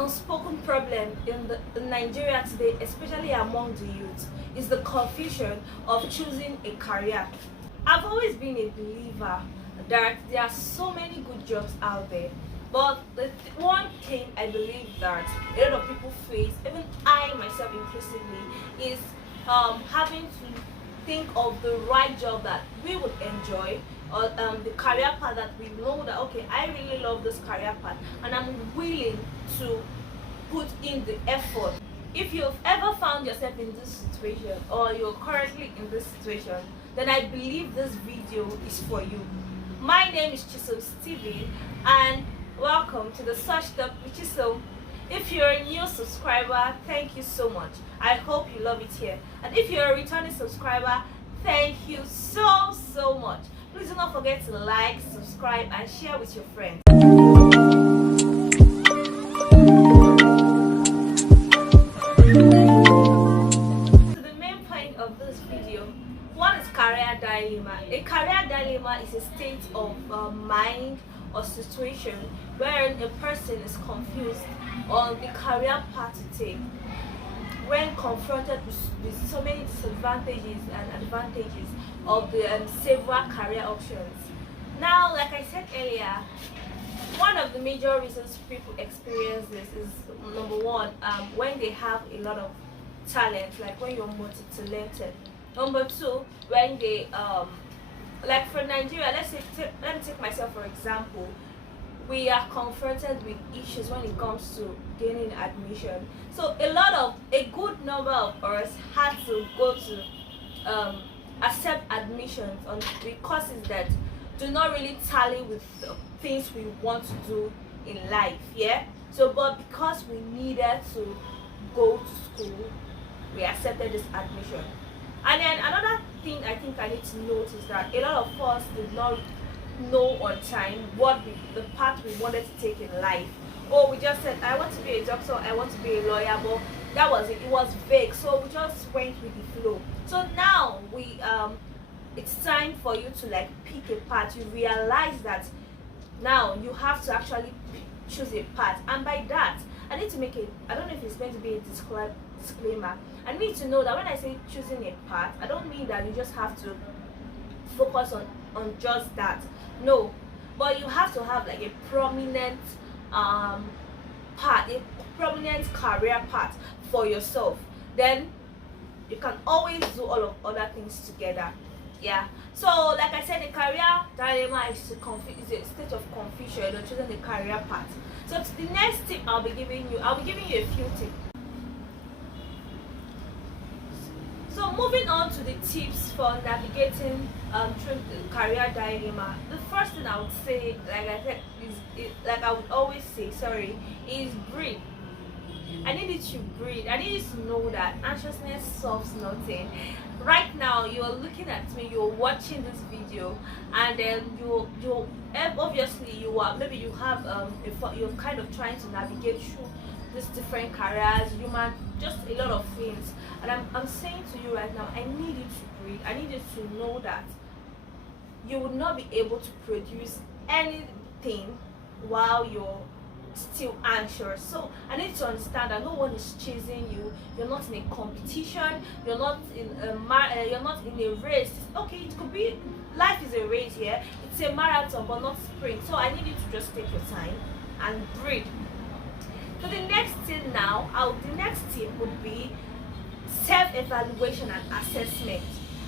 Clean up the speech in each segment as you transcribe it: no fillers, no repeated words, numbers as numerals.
unspoken problem in Nigeria today, especially among the youth, is the confusion of choosing a career. I've always been a believer that there are so many good jobs out there, but one thing I believe that a lot of people face, even I myself inclusively, is having to think of the right job that we would enjoy, or the career path that we know that, okay, I really love this career path and I'm willing to put in the effort. If you've ever found yourself in this situation, or you're currently in this situation, then I believe this video is for you. My name is Chisom Steven, and welcome to the Search Talk with Chisom. If you're a new subscriber, thank you so much. I hope you love it here. And if you're a returning subscriber, thank you so much. Please do not forget to like, subscribe, and share with your friends. So the main point of this video, what is career dilemma? A career dilemma is a state of mind or situation wherein a person is confused on the career path to take when confronted with so many disadvantages and advantages of the several career options. Now, like I said earlier, one of the major reasons people experience this is, number one, when they have a lot of talent, like when you're multi-talented. Number two, when they like for Nigeria, let me take myself for example. We are confronted with issues when it comes to gaining admission. So a good number of us had to go to accept admissions on the courses that do not really tally with the things we want to do in life. Yeah. So, but because we needed to go to school, we accepted this admission. And then another thing I think I need to note is that a lot of us did not know on time the path we wanted to take in life. Or we just said, I want to be a doctor, I want to be a lawyer, but that was it. It was vague, so we just went with the flow. So now it's time for you to like pick a path. You realize that now you have to actually choose a path, and by that I need to make it, I don't know if it's going to be a disclaimer. I need to know that when I say choosing a path, I don't mean that you just have to focus on just that. No, but you have to have like a prominent path, a prominent career path for yourself. Then you can always do all of other things together. Yeah. So like I said, the career dilemma is a state of confusion or choosing the career path. So the next tip I'll be giving you a few tips. So moving on to the tips for navigating through the career dilemma. The first thing I would say, like I said, like I would always say, is breathe. I need you to breathe. I need you to know that anxiousness solves nothing. Right now, you're looking at me, you're watching this video, and then you obviously you have you're kind of trying to navigate through these different careers, just a lot of things. And I'm saying to you right now, I need you to breathe. I need you to know that you will not be able to produce anything while you're still anxious. So I need to understand that no one is chasing you. You're not in a competition. You're not in a race. Okay, it could be, life is a race here. It's a marathon, but not sprint. So I need you to just take your time and breathe. So the next thing now, the next tip would be self-evaluation and assessment.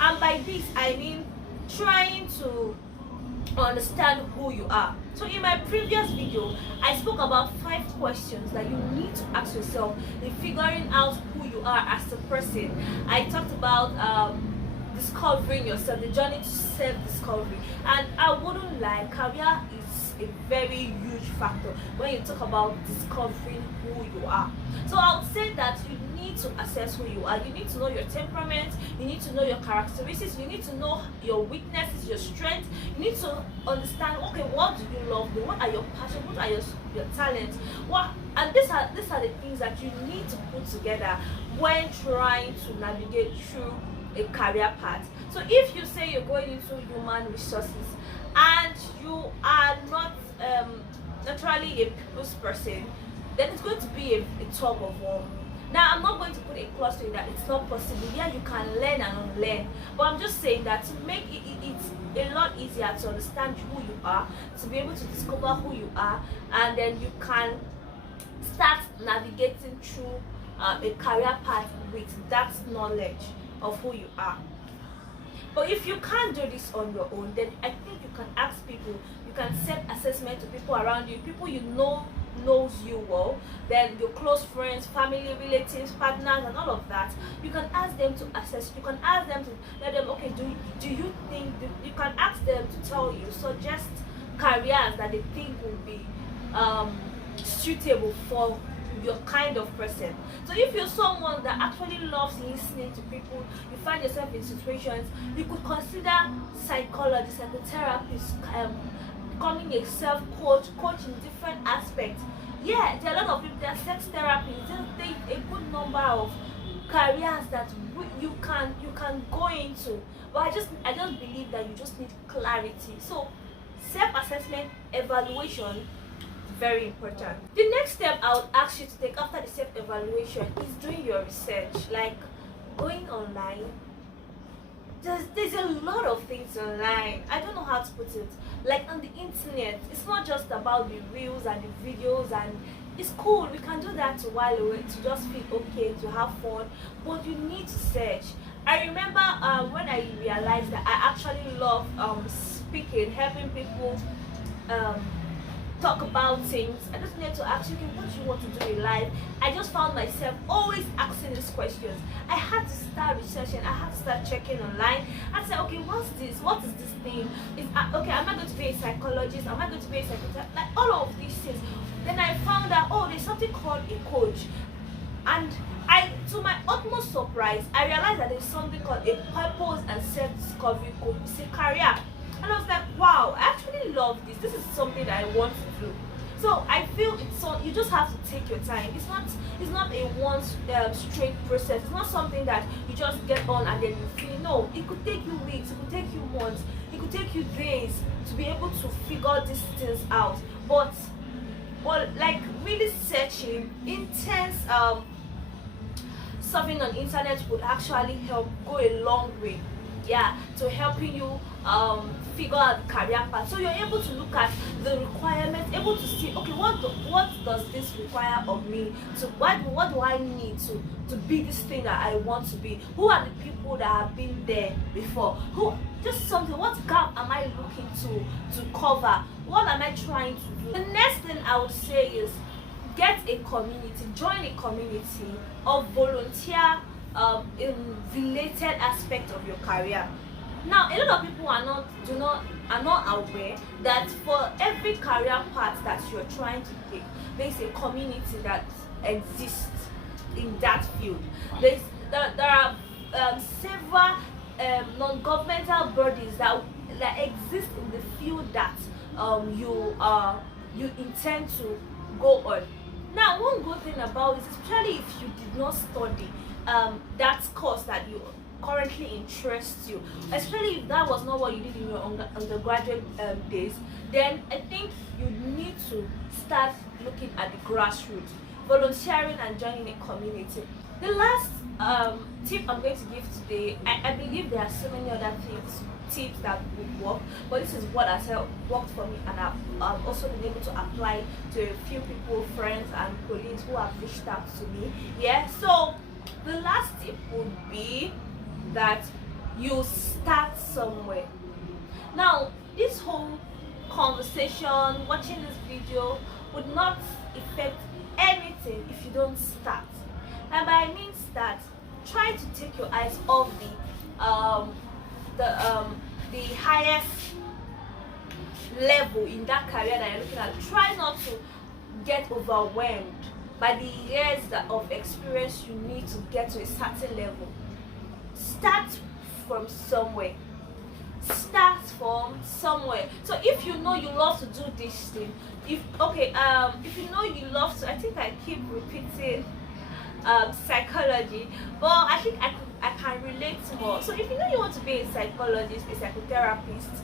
And by this I mean trying to understand who you are. So in my previous video, I spoke about 5 questions that you need to ask yourself in figuring out who you are as a person. I talked about discovering yourself, the journey to self-discovery. And I wouldn't lie, career is a very huge factor when you talk about discovering who you are. So I would say that you need to assess who you are. You need to know your temperament, you need to know your characteristics, you need to know your weaknesses, your strengths. You need to understand, okay, what do you love, what are your passions, what are your talents, and these are the things that you need to put together when trying to navigate through a career path. So if you say you're going into human resources and you are not naturally a people's person, then it's going to be a tug of war. Now, I'm not going to put a clause to it that it's not possible. Yeah, you can learn and unlearn, but I'm just saying that to make it's a lot easier to understand who you are, to be able to discover who you are, and then you can start navigating through a career path with that knowledge of who you are. But if you can't do this on your own, then I think you can ask people, you can set assessment to people around you, people you know knows you well, then your close friends, family, relatives, partners, and all of that. You can ask them to assess, you can ask them to let them, okay, do you think, you can ask them to tell you, suggest careers that they think will be suitable for your kind of person. So if you're someone that actually loves listening to people, you find yourself in situations, you could consider psychology, psychotherapist, becoming a self-coach, coach in different aspects. Yeah, there are a lot of people, there are sex therapists, there's a good number of careers that you can go into. But I just believe that you just need clarity. So self-assessment, evaluation, very important. The next step I would ask you to take after the self-evaluation is doing your research, like going online. There's a lot of things online. I don't know how to put it. Like on the internet, it's not just about the reels and the videos, and it's cool. We can do that to while away, to just feel okay, to have fun. But you need to search. I remember when I realized that I actually love speaking, helping people talk about things. I just need to ask you, okay, what do you want to do in life? I just found myself always asking these questions. I had to start researching, I had to start checking online and say, okay, what's this? What is this thing? Okay, am I going to be a psychologist? Am I going to be a psychologist? Like all of these things. Then I found out, oh, there's something called a coach. And to my utmost surprise, I realized that there's something called a purpose and self-discovery coach. It's a career. And I was like, wow, I actually love this. This is something that I want to do. So I feel it's so, you just have to take your time. It's not a one straight process. It's not something that you just get on and then you feel. No, it could take you weeks, it could take you months, it could take you days to be able to figure these things out. But like really searching, intense surfing on internet would actually help go a long way. Yeah, to helping you figure out the career path. So you're able to look at the requirements, able to see, okay, what does this require of me? So what do I need to be this thing that I want to be? Who are the people that have been there before? Just something, what gap am I looking to cover? What am I trying to do? The next thing I would say is get a community, join a community, or volunteer in related aspect of your career. Now, a lot of people are not aware that for every career path that you're trying to take, there's a community that exists in that field. There are several non-governmental bodies that exist in the field that you intend to go on. Now, one good thing about it, especially if you did not study that course that you currently interests you, especially if that was not what you did in your undergraduate days, then I think you need to start looking at the grassroots, volunteering and joining a community. The last tip I'm going to give today, I believe there are so many other tips that would work, but this is what has worked for me, and I've also been able to apply to a few people, friends and colleagues who have reached out to me. Yeah, so the last tip would be that you start somewhere. Now, this whole conversation, watching this video would not affect anything if you don't start. And by I mean start, try to take your eyes off the highest level in that career that you're looking at. Try not to get overwhelmed by the years of experience you need to get to a certain level. Start from somewhere. So if you know you love to do this thing, if you know you love to, I think I keep repeating psychology, but I think I can relate more. So if you know you want to be a psychologist, a psychotherapist,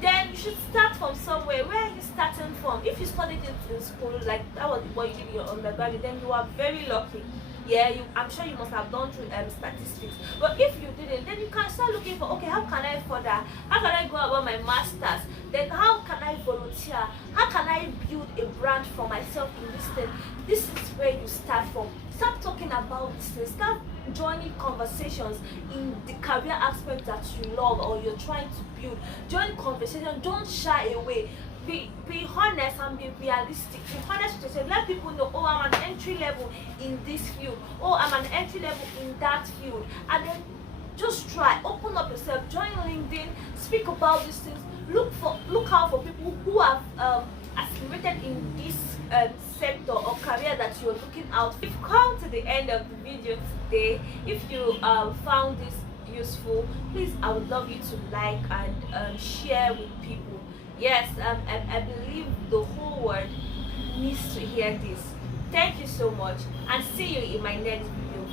then you should start from somewhere. Where are you starting from? If you studied it in school, like that was what you did in your undergraduate, then you are very lucky. Yeah, I'm sure you must have done through statistics. But if you didn't, then you can start looking for, okay, how can I further? How can I go about my masters? Then how can I volunteer? How can I build a brand for myself in this thing? This is where you start from. Start talking about this thing. Start joining conversations in the career aspect that you love or you're trying to build. Join conversation. Don't shy away. Be honest and be realistic. Be honest with yourself. Let people know, oh, I'm an entry level in this field. Oh, I'm an entry level in that field. And then just try. Open up yourself. Join LinkedIn. Speak about these things. Look out for people who have accelerated in this sector or career that you're looking out. If you come to the end of the video today, if you found this useful, please, I would love you to like and share with people. Yes, I believe the whole world needs to hear this. Thank you so much, and see you in my next video.